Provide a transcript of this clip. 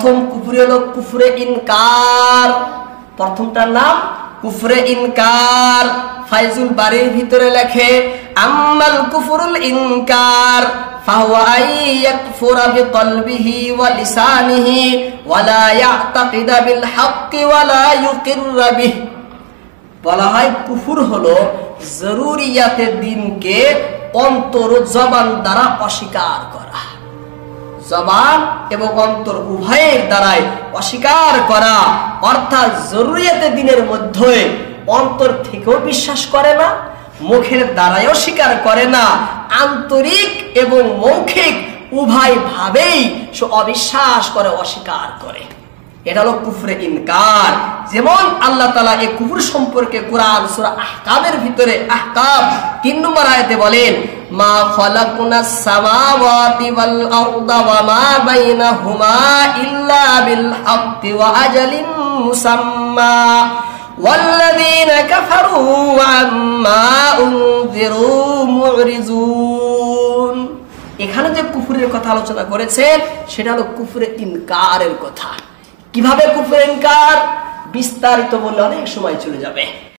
প্রথম কুফরি হলো কুফরে ইনকার। প্রথমটার নাম কুফরে ইনকার। ফাইজুল বারীর ভিতরে লেখে আম্মাল কুফরুল ইনকার ফাহুয়া আইয়াকফুরা বিকলবিহি ওয়া লিসানিহি ওয়া লা ইয়াতাকিদা বিল হাক্কি ওয়া লা ইউকিররা বিহি। বলা হয় কুফর হলো জরুরিয়াতে দ্বীনকে অন্তর জবান দ্বারা অস্বীকার করা, জবান এবং অন্তর উভয়ের দ্বারাই অস্বীকার করা। অর্থাৎ জরুরিয়াতে দ্বীনের মধ্যে অন্তর থেকেও বিশ্বাস করে না, মুখের দ্বারাও স্বীকার করে না, আন্তরিক এবং মৌখিক উভয় ভাবেই সে অবিশ্বাস করে, অস্বীকার করে। এটা হলো কুফরে ইনকার। যেমন আল্লাহ তাআলা এই কুফর সম্পর্কে কোরআন সূরা আহকামের ভিতরে আহকাম 3 নম্বর আয়াতে বলেন মা খালাকনাস সামাওয়াতি ওয়াল আরদা ওয়া মা বাইনাহুমা ইল্লা বিল হাক্কি ওয়া আজালিন মুসাম্মা ওয়াল্লাযীনা কাফারু আম্মা উনযিরু মু'রিজুন। এখানে যে কুফরের কথা আলোচনা করেছেন সেটা হলো কুফরে ইনকারের কথা। কিভাবে কুফরে ইনকার বিস্তারিত বললে অনেক সময় চলে যাবে।